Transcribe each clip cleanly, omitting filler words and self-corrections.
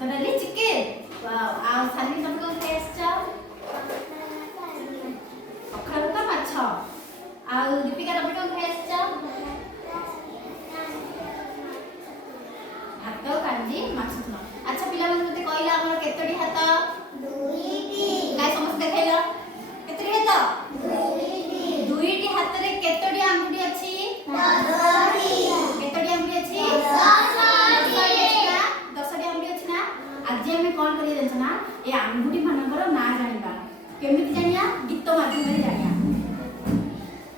ଭାତ ଡାଲି ଚିକେନ ଆଉ ସାନି ତମେ କଣ ଖାଇ ଆସିଛ? ପଖାଳ ଭାତ ମାଛ। ଆଉ ଦୀପିକା ତମେ କଣ ଖାଇ ଆସିଛ? ଭାତ କାଞ୍ଜି ମାଛ ତୁଣ। ଆଚ୍ଛା ପିଲାମାନେ ମତେ କହିଲ ଆମର କେତୋଟି ହାତ? ଦୁଇଟି। କାଇଁ ସମସ୍ତେ ଦେଖେଇଲ କେତୋଟି ହାତ? ଦୁଇଟି। ଦୁଇଟି ହାତରେ କେତୋଟି ଆଙ୍ଗୁଠି ଅଛି? 10ଟି। କେତୋଟି ଆଙ୍ଗୁଠି ଅଛି? 10ଟି ଆଙ୍ଗୁଠି ଅଛି ନା? ଆଜି ଆମେ କଣ କରିବା ଜାଣିଛ ନା? ଏ ଆଙ୍ଗୁଠି ମାନଙ୍କର ନାଁ ଜାଣିବା। କେମିତି ଜାଣିବା? ଗୀତ ମାଧ୍ୟମରେ ଜାଣିବା।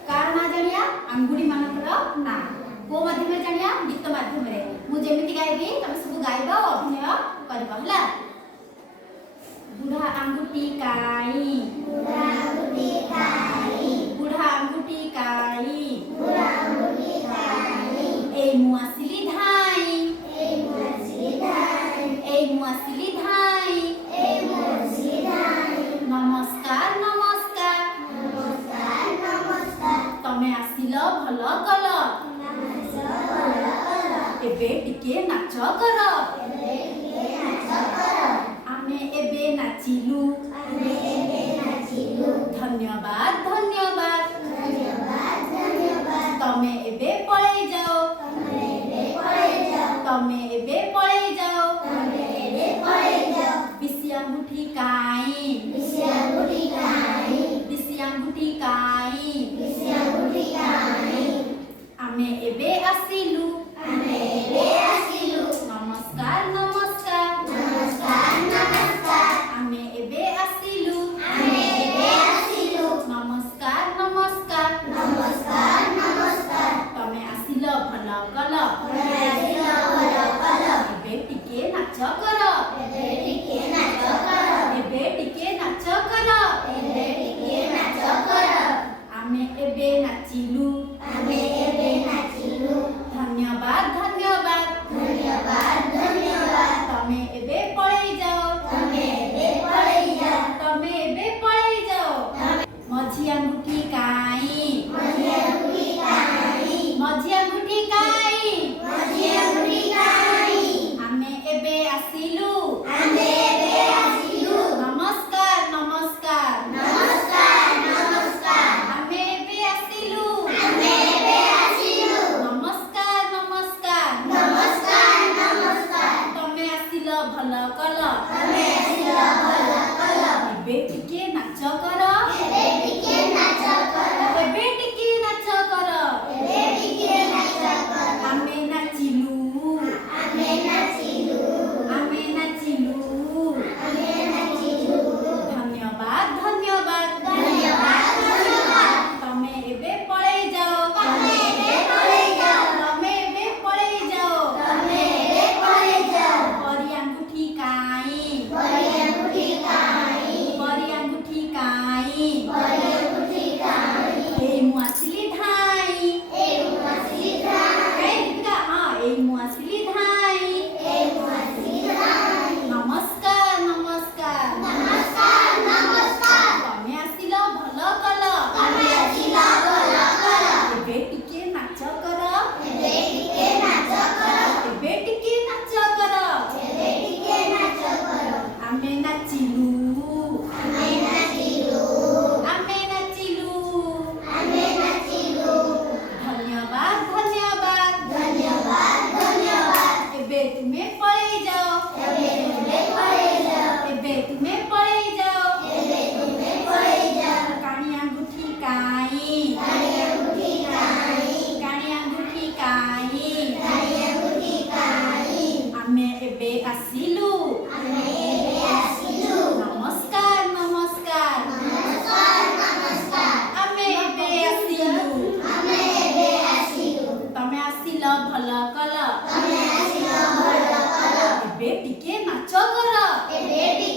କାର ନାଁ ଜାଣିବା? ଆଙ୍ଗୁଠି ମାନଙ୍କର ନାଁ। କୋ ମାଧ୍ୟମରେ ଜାଣିବା? ଗୀତ ମାଧ୍ୟମରେ। ମୁଁ ଯେମିତି ଗାଇବି ତମେ ସବୁ ଗାଇବ ଆଉ ଅଭିନୟ କରିବ ହେଲା। ବୁଢ଼ା ଆଙ୍ଗୁଠି କାଇଁ, ବୁଢ଼ା ଆଙ୍ଗୁଠି କାଇଁ, ବୁଢ଼ା ଆଙ୍ଗୁଠି କାଇଁ, ବୁଢ଼ା ଆଙ୍ଗୁଠି କାଇଁ, ଏଇ ମୁଁ ଆସିଲି ଧାଇଁ, ଏଇ ମୁଁ ଆସିଲି ଧାଇଁ, ଏଇ ମୁଁ ଆସିଲି ଧାଇଁ, ଏଇ ମୁଁ ଆସିଲି ଧାଇଁ, ନମସ୍କାର ନମସ୍କାର, ନମସ୍କାର ନମସ୍କାର, ତମେ ଆସିଲ ଭଲ କଲ, ନମସ୍କାର ଭଲ କଲ, ଏବେ ଟିକେ ନାଚ କର, ଏବେ ଟିକେ ନାଚ କର, ଆମେ ଏବେ ନାଚିଲୁ, ଆମେ ଏବେ ନାଚିଲୁ, ଧନ୍ୟବାଦ ଧନ୍ୟବାଦ, ଧନ୍ୟବାଦ ଧନ୍ୟବାଦ, ତମେ ଏବେ ପଳେଇ ଯାଅ, ତମେ ଏବେ ପଳେଇ ଯାଅ, ତମେ ଏବେ ପଳେଇ ଯାଅ, ତମେ ଏବେ ପଳେଇ ଯାଅ, ବିଶି ଆଙ୍ଗୁଠି କାଇଁ, ବିଶି ଆଙ୍ଗୁଠି କାଇଁ, ବିଶି ଆଙ୍ଗୁଠି କାଇଁ, ବିଶି ଆଙ୍ଗୁଠି କାଇଁ, ଆମେ ଏବେ ଆସିଲୁ, ଆମେ ଏବେ ଆସିଲୁ, ନମସ୍କାର ନମସ୍କାର, ନମସ୍କାର ନମସ୍କାର, ଆମେ ଏବେ ଆସିଲୁ, ଆମେ ଏବେ ଆସିଲୁ, ନମସ୍କାର ନମସ୍କାର, ନମସ୍କାର ନମସ୍କାର, ତମେ ଆସିଲ ଭଲ କଲ, ତମେ ଆସିଲ ଭଲ କଲ, ଏବେ ଟିକେ ନାଚ କର, ଏବେ ଟିକେ ନାଚ କର, ଏବେ ଟିକେ ନାଚ କର, ଏବେ ଟିକେ ନାଚ କର, ଆମେ ଏବେ ନାଚିଲୁ, ଆମେ ଏବେ ନାଚିଲୁ, ଧନ୍ୟବାଦ ଧନ୍ୟବାଦ, ଧନ୍ୟବାଦ ଧନ୍ୟବାଦ, ତମେ ଏବେ ପଳେଇ ଯାଅ, ତମେ ଏବେ ପଳେଇ ଯାଅ, ତମେ ଏବେ ପଳେଇ ଯାଅ, ମଝି ଆଙ୍ଗୁଠି କାଇଁ, ମଝି ଆଙ୍ଗୁଠି କାଇଁ, ମଝି ଆଙ୍ଗୁଠି କାଇଁ, ମଝି ଆଙ୍ଗୁଠି କାଇଁ, ଆମେ ଏବେ ଆସିଲୁ, ଆମେ ଏବେ ଆସିଲୁ, ନମସ୍କାର ନମସ୍କାର, ନମସ୍କାର ନମସ୍କାର, ଆମେ ଏବେ ଆସିଲୁ, ଆମେ ଏବେ ଆସିଲୁ, ନମସ୍କାର ନମସ୍କାର, ନମସ୍କାର ନମସ୍କାର, ତମେ ଆସିଲ ଭଲ କଲ, ତମେ ଆସିଲ ଭଲ କଲ, ଏବେ ଟିକେ ନାଚ କର, ଏବେ ଟିକେ ନାଚ କର, ଏବେ ଟିକେ ନାଚ କର, ଏବେ ଟିକେ ନାଚ କର, ଆମେ ନାଚିଲୁ, ଆମେ ନାଚିଲୁ, ଆମେ ନାଚିଲୁ, ଆମେ ନାଚିଲୁ, ଧନ୍ୟବାଦ ଧନ୍ୟବାଦ, ଧନ୍ୟବାଦ ଧନ୍ୟବାଦ, ତମେ ଏବେ ପଳେଇ ଯାଅ, ତମେ ଏବେ ପଳେଇ ଯାଅ, ତମେ ଏବେ ପଳେଇ ଯାଅ, ତମେ ଏବେ ପଳେଇ ଯାଅ, ପରି ଆଙ୍ଗୁଠି କାଇଁ, ପରି ଆଙ୍ଗୁଠି କାଇଁ, ପରି ଆଙ୍ଗୁଠି କାଇଁ, ପରି ଆଙ୍ଗୁଠି କାଇଁ, ଏଇ ମୁଁ ଆସିଲି ଧାଇଁ, ଏଇ ମୁଁ ଆସିଲି ଧାଇଁ, ଏଇ ଦୀପିକା ହଁ ଏଇ ମୁଁ ଆସିଲି ଧାଇଁ, ଏଇ ମୁଁ ଆସିଲି ଧାଇଁ, ନମସ୍କାର ନମସ୍କାର, ନମସ୍କାର ନମସ୍କାର, ତମେ ଆସିଲ ଭଲ କଲ, ତମେ ଆସିଲ ଭଲ କଲ, ଏବେ ଟିକେ ନାଚ କର, ଏବେ ଟିକେ ନାଚ କର, ଏବେ ଟିକେ ନାଚ କର, ଏବେ ଟିକେ ନାଚ କର, ଆମେ ନାଚିଲୁ, ଆମେ ନାଚିଲୁ, ଆମେ ନାଚିଲୁ, ଆମେ ନାଚିଲୁ, ଧନ୍ୟବାଦ ଧନ୍ୟବାଦ, ଧନ୍ୟବାଦ ଧନ୍ୟବାଦ, ଏବେ ତୁମେ ପଳେଇ ଯାଅ, ଏବେ ତୁମେ ପଳେଇ ଯାଅ, ଏବେ ତୁମେ ପଳେଇ ଯାଅ, ଏବେ ତୁମେ ପଳେଇ ଯାଅ, କାଣି ଆଙ୍ଗୁଠି କାଇଁ, କାଣି ଆଙ୍ଗୁଠି କାଇଁ, କାଣି ଆଙ୍ଗୁଠି କାଇଁ, କାଣି ଆଙ୍ଗୁଠି କାଇଁ, ଆମେ ଏବେ ଆସିଲୁ, ଆମେ ଏବେ ଆସିଲୁ, ନମସ୍କାର ନମସ୍କାର, ନମସ୍କାର ନମସ୍କାର, ଆମେ ଏବେ ଆସିଲୁ, ଆମେ ଏବେ ଆସିଲୁ, ତମେ ଆସିଲ ଭଲ କଲ, ତମେ ଆସିଲ ଭଲ କଲ, ଏବେ ଟିକେ ନାଚ କର, ଏବେ ଟିକେ